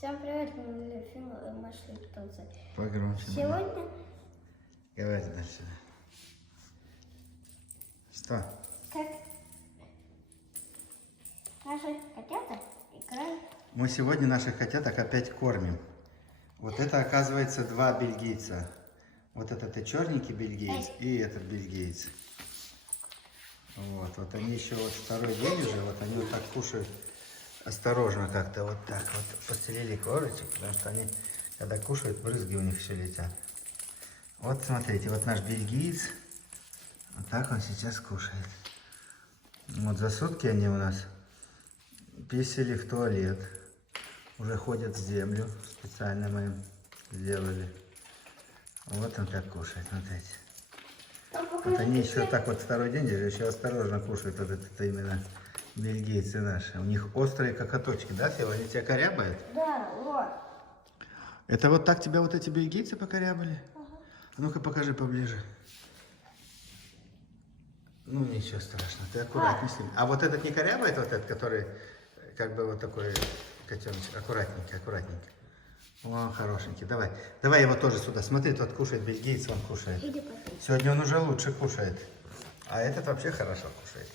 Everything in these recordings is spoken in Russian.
Всем привет, мы фильм «Машли Птицы». Погромче. Сегодня Говори дальше. Что? как наши котята играют. Мы сегодня наших котяток опять кормим. Вот это, оказывается, два бельгийца. Вот этот черненький бельгиец и этот бельгиец. Вот они еще вот второй день уже, вот они вот так кушают осторожно как-то, вот так вот постелили ковричек, потому что они, когда кушают, брызги у них все летят. Вот смотрите, вот наш бельгиец, вот так он сейчас кушает. Вот за сутки они у нас писали в туалет, уже ходят в землю, специально мы им сделали. Вот он так кушает, смотрите. Вот они еще так вот второй день еще осторожно кушают, вот это именно бельгийцы наши. У них острые кокоточки, да, Фева? Они тебя корябают? Да, вот. Это вот так тебя вот эти бельгийцы покорябали? Ага. А ну-ка покажи поближе. Ну ничего страшного, ты аккуратней с ним. А вот этот не корябает, вот этот, который как бы вот такой котеночек, аккуратненький, аккуратненький. О, хорошенький, давай. Давай его тоже сюда. Смотри, тот кушает, бельгиец он кушает. Сегодня он уже лучше кушает. А этот вообще хорошо кушает.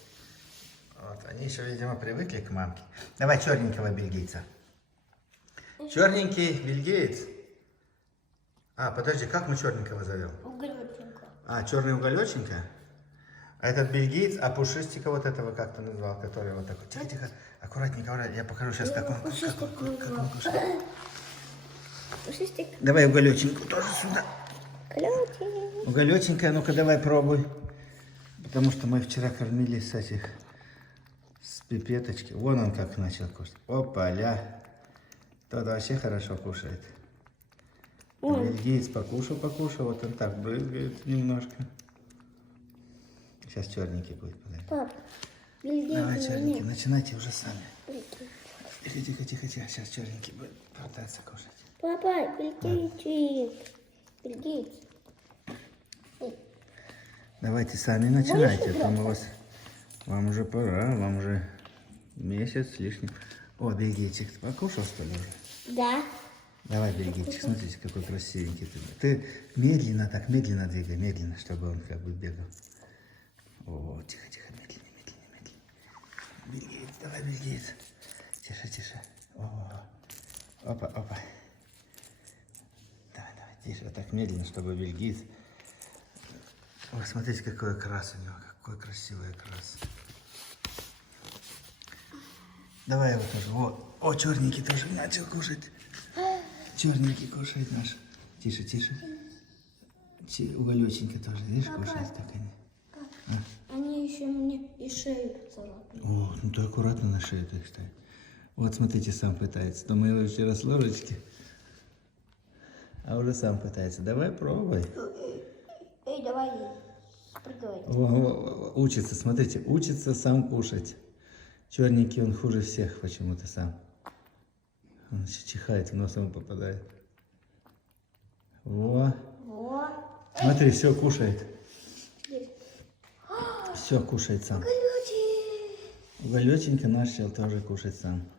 Вот, они еще, видимо, привыкли к мамке. Давай черненького бельгийца. Черненький бельгиец. А, подожди, как мы черненького зовем? Уголеченька. А, черный уголеченька? А этот бельгиец, а пушистика вот этого как ты назвал, который вот такой. Тихо, тихо, аккуратненько, аккуратненько. Я покажу сейчас, как он кушает. Пушистик. Давай уголеченьку тоже сюда. Уголеченька. Уголеченькая, ну-ка давай пробуй. Потому что мы вчера кормили с этих, с пипеточки. Вон он как начал кушать. Опа-ля. Тот вообще хорошо кушает. Бельгиец покушал, вот он так брызгает немножко. Сейчас черненький будет, подожди. Пап, давай, черненький, начинайте уже сами. Тихо, тихо, тихо, сейчас черненький будет пытаться кушать. Папа, бельгийчик. Бельгиец. Давайте сами начинайте, а то мы вас... Вам уже пора, вам уже месяц с лишним. О, бельгийчик, ты покушал, что ли, уже? Да. Давай, бельгийчик, смотрите, какой красивенький ты. Ты медленно, так, медленно двигай, медленно, чтобы он как бы бегал. О, тихо, тихо, медленно, медленно, медленно. Бельгиец, давай, бельгиец. Тише, тише. О, опа, опа. Давай, давай, тише, вот так медленно, чтобы бельгиец... Ой, смотрите, какой окрас у него, какой красивый окрас. Давай его тоже. О, черненький тоже начал кушать. Черненький кушает наш. Тише, тише. Уголеченька тоже, видишь, кушает, как они. Они еще мне и шею поцарапали. О, ну ты аккуратно на шею их ставь. Вот смотрите, сам пытается. То мы его вчера с ложечки, а уже сам пытается. Давай пробуй. Эй, давай, прыгай. Учится, смотрите, учится сам кушать. Черненький он хуже всех почему-то сам. Он еще чихает, в нос ему попадает. Во. Смотри, все кушает. Все кушает сам. Уголеченька начал тоже кушать сам.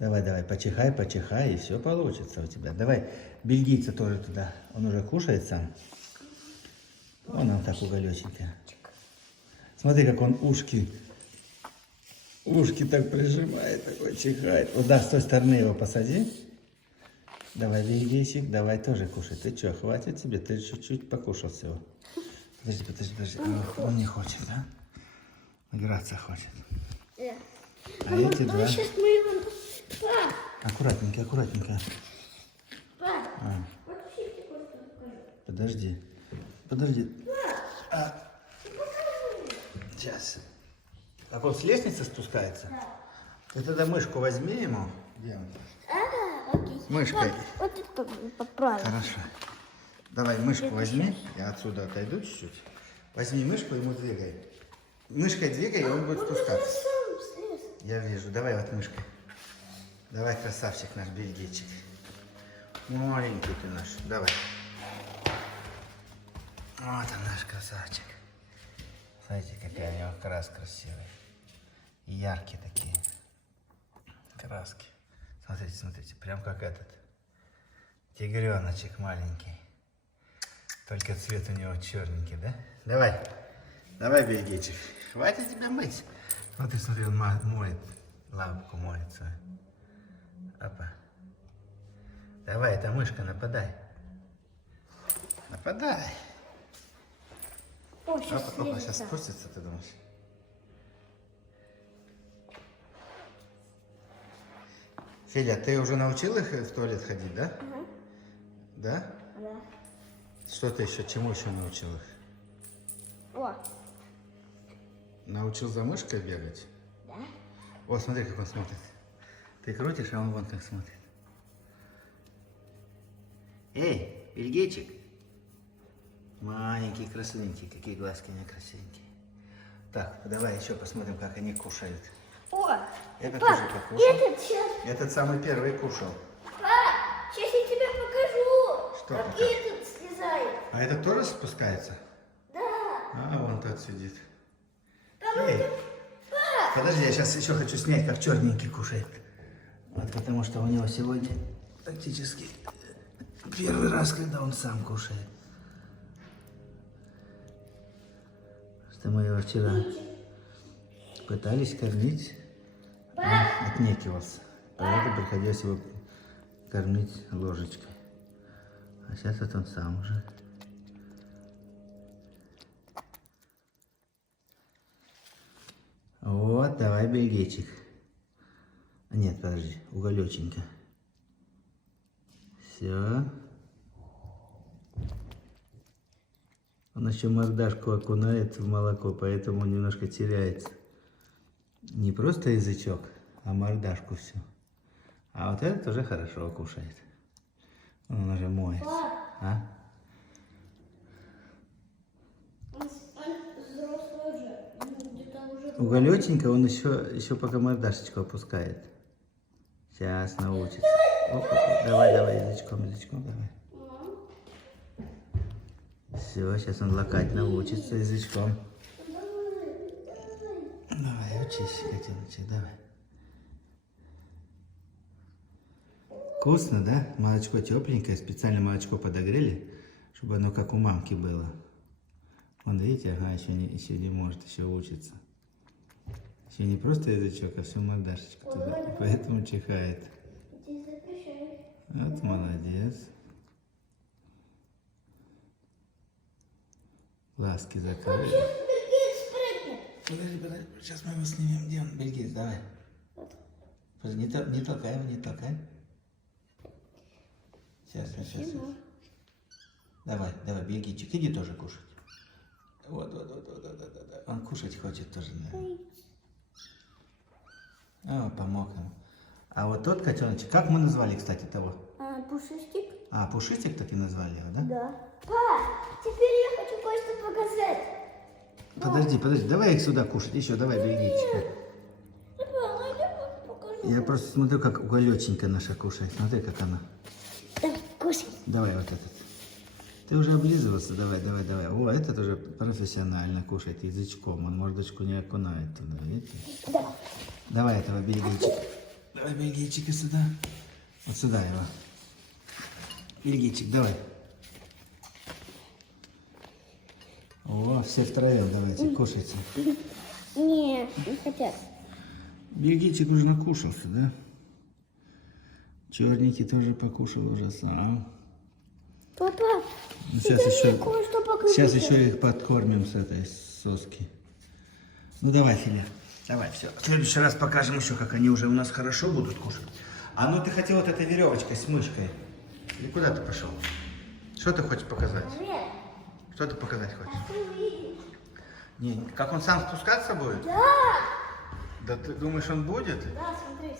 Давай, давай, почихай, почихай, и все получится у тебя. Давай, бельгийца тоже туда. Он уже кушает сам. Вон он так уголеченько. Смотри, как он ушки так прижимает, такой чихает. Вот да, с той стороны его посади. Давай, бельгийчик, давай тоже кушай. Ты что, хватит тебе? Ты чуть-чуть покушал всего. Подожди, подожди, подожди. Он не хочет, да? Играться хочет. А эти два... Сейчас мы его... Пап! Аккуратненько, аккуратненько. Пап! А. Вот пушистик просто покажи. Подожди. Подожди. Сейчас. Так он с лестницы спускается? Да. Ты тогда мышку возьми ему. Где он? Окей. Мышкой. Вот это поправим. Хорошо. Давай мышку возьми. Я отсюда отойду чуть-чуть. Возьми мышку, ему двигай. Мышкой двигай, и он будет спускаться. Я вижу. Давай вот мышкой. Давай, красавчик наш бельгийчик. Маленький ты наш. Давай. Вот он наш красавчик. Смотрите, какая у него крас красивая. И яркие такие краски. Смотрите, смотрите, прям как этот тигреночек маленький. Только цвет у него черненький, да? Давай, давай, бельгийчик. Хватит тебя мыть. Смотри, смотри, он моет, лапку моет свою. Опа. Давай, эта мышка, нападай. Нападай. О, сейчас Опа, опа, сейчас слезется. спустится, ты думаешь? Филя, ты уже научил их в туалет ходить, да? Ага. Да? Да. Что ты еще, чему еще научил их? О, Научил за мышкой бегать? да? О, смотри, как он смотрит. Ты крутишь, а он вон как смотрит. Эй, бельгийчик. Маленький, красивенький, какие глазки у него красивенькие. Так, давай еще посмотрим, как они кушают. О, Это пап, тоже покушал. этот сейчас... Этот самый первый кушал. Пап, сейчас я тебе покажу, Что как покажешь? этот слезает. А этот тоже спускается? Да. А, вон тот сидит. Там Эй, это... Пап, подожди, я сейчас еще хочу снять, как черненький кушает. Вот потому что у него сегодня практически первый раз, когда он сам кушает. Что мы его вчера пытались кормить, он отнекивался. Поэтому приходилось его кормить ложечкой. А сейчас вот он сам уже. Вот, давай, бельгийчик. Нет, подожди, уголеченька. Все. Он еще мордашку окунает в молоко, поэтому немножко теряется. Не просто язычок, а мордашку все. А вот этот уже хорошо кушает. Он уже моется. А? он взрослый уже. Где-то уже... Уголеченька он еще пока мордашечку опускает. Сейчас научится. Оп, оп, оп. Давай, давай, язычком, давай. Все, сейчас он лакать научится язычком. Давай, учись, котеночек, давай. Вкусно, да? Молочко тепленькое, специально молочко подогрели, чтобы оно как у мамки было. Вон, видите, ага, еще не может, еще учится. Еще не просто язычок, а всю мордашечку туда, поэтому чихает. Вот молодец. Глазки закрыли. Подожди, подожди, сейчас мы его снимем. Где он, бельгиец, давай. Подожди, не толкай его, не толкай. Сейчас. Давай, бельгийчик, иди тоже кушать. Вот. Он кушать хочет тоже, наверное. О, помог ему. А вот тот котеночек, как мы назвали, кстати, того? Пушистик? А, Пушистик так и назвали его, да? Да. Пап, теперь я хочу кое-что показать. Подожди, давай их сюда кушать. Еще, давай, бельгийчик. Папа, ну я покажу. Я просто смотрю, как уголеченька наша кушает. Смотри, как она. Давай, кушай. Давай вот этот. Ты уже облизывался, давай. О, этот уже профессионально кушает язычком. Он мордочку не окунает туда, видите? Давай. Давай этого бельгийчика. Давай бельгийчика сюда. Вот сюда его. Бельгийчик, давай. О, все втроем давайте, кушайте. Не хотят. Бельгийчик уже накушался, да? Черненький тоже покушал уже сам. Папа, Ну, сейчас кое-что покажу. сейчас еще их подкормим с этой соски. Ну давай, Филя, давай, все. В следующий раз покажем еще, как они уже у нас хорошо будут кушать. А ну ты хотел вот этой веревочкой с мышкой. Или куда ты пошел? Что ты хочешь показать? Нет. Что ты показать хочешь? А ты увидишь? Не, как он сам спускаться будет? Да. Да ты думаешь, он будет? Да, смотри.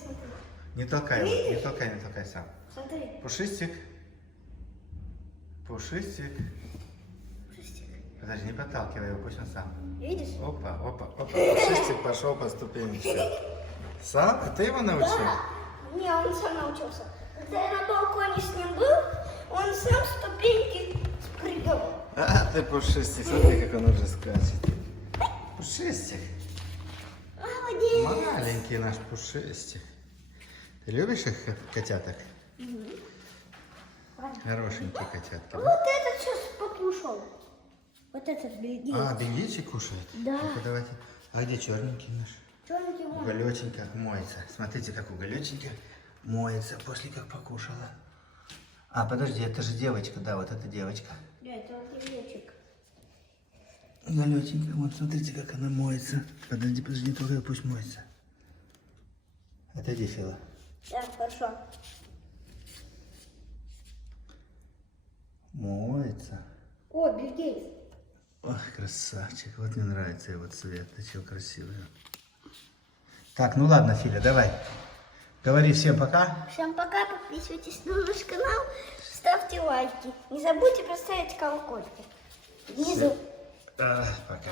Не толкай его, не толкай сам. Смотри. Пушистик. Пушистик. Подожди, не подталкивай его, пусть он сам. Видишь? Опа. Пушистик пошел по ступенечкам. Сам? А ты его научил? Да. Не, он сам научился. Когда я на балконе с ним был, он сам ступеньки спрыгивал. А ты Пушистик, смотри, как он уже скачет. Пушистик. Молодец. Маленький наш Пушистик. Ты любишь их, котяток? Хорошенькие котятки. Вот этот сейчас покушал. Вот этот бельгиец. А, бельгийчик кушает? Да. Ну-ка, давайте. А где черненький наш? Черненький вон. Уголечек как моется. Смотрите, как уголечек моется после как покушала. А, подожди, это же девочка, да, вот эта девочка. Да, это вот бельгиечек. Уголеченька, вот смотрите, как она моется. Подожди, не трогай, пусть моется. Отойди, Фила. Да, хорошо. Моется. О, бельгиец. Ох, красавчик. Вот мне нравится его цвет. Ты чего красивый. Так, ну ладно, Филя, давай. Говори всем пока. Всем пока, подписывайтесь на наш канал, ставьте лайки. Не забудьте поставить колокольчик. Внизу. Пока.